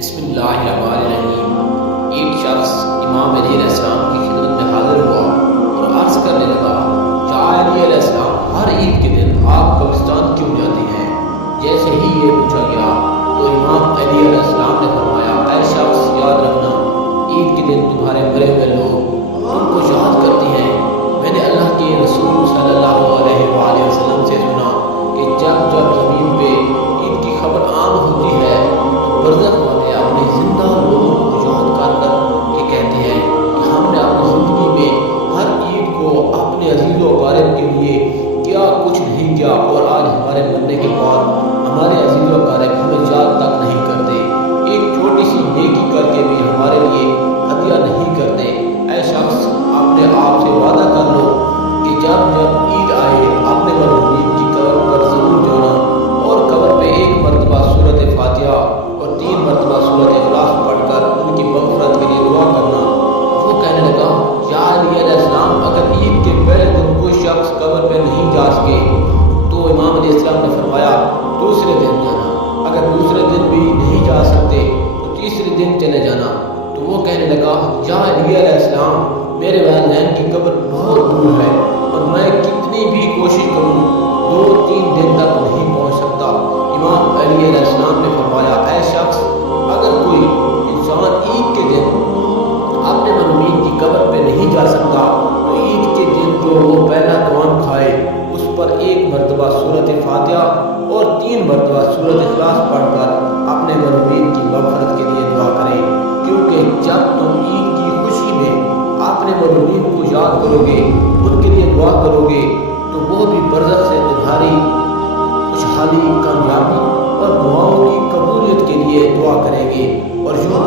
بسم اللہ الرحمن الرحیم۔ ایک شخص امام علی علیہ السلام کی خدمت میں حاضر ہوا اور عرض کرنے لگا، کیا علی علیہ السلام ہر عید کے دن آپ قبرستان کیوں جاتے ہیں؟ جیسے ہی یہ پوچھا گیا تو امام علی علیہ السلام نے فرمایا، اے شخص، یاد رکھنا، عید کے دن تمہارے مرے ہوئے لوگ ان کو یاد کرتے ہیں۔ میں نے اللہ کے رسول صلی اللہ علیہ وآلہ وسلم سے سنا کہ جب زمین پہ عید کی خبر عام ہوتی ہے تو برزخ والے اپنے زندہ لوگوں کو یاد کر کے کہتے ہیں کہ ہم نے اپنی زندگی میں ہر عید کو اپنے عزیز و اقارب کے لیے کیا کچھ نہیں کیا، اور آج ہمارے مرنے کے بعد ہمارے عزیز و اقارب ہمیں یاد تک نہیں کرتے، ایک چھوٹی سی نیکی کر کے بھی ہمارے لیے ہدیہ نہیں کرتے۔ اے شخص، اپنے آپ سے وعدہ کر لو کہ جب عید آئے اپنے مرحومین کی قبر پر ضرور جانا اور قبر پہ ایک مرتبہ سورۃ فاتحہ اور 3 مرتبہ سورۃ اخلاص پڑھ کر ان کی مغفرت کے لیے دعا کرنا۔ وہ کہنے لگا، یا علی علیہ السلام، اگر عید کے پہلے دن کوئی شخص قبر پہ نہیں جا سکے تو امام علیہ السلام نے فرمایا دوسرے دن جانا، اگر دوسرے دن بھی نہیں جا سکتے تو تیسرے دن چلے جانا۔ تو وہ کہنے لگا، یا علی علیہ السلام، میرے والدین کی قبر بہت دور ہے اور میں کتنی بھی کوشش کروں 2-3 دن تک نہیں پہنچ سکتا۔ امام علی علیہ السلام نے فرمایا، اے شخص، اگر کوئی انسان عید کے دن اپنے مرحومین کی قبر پہ نہیں جا سکتا تو عید کے دن جو وہ پہلا قرآن کھائے اس پر 1 مرتبہ سورۃ فاتحہ اور 3 مرتبہ سورۃ اخلاص پڑھ کر اپنے مرحومین کی مغفرت کے لیے دعا کرے، کیونکہ جب تم عید کی خوشی میں اپنے مرحومین کو یاد کرو گے، ان کے لیے دعا کرو گے، تو وہ بھی برزخ سے تمہاری خوشحالی، کامیابی اور دعاؤں کی قبولیت کے لیے دعا کریں گے، اور یوں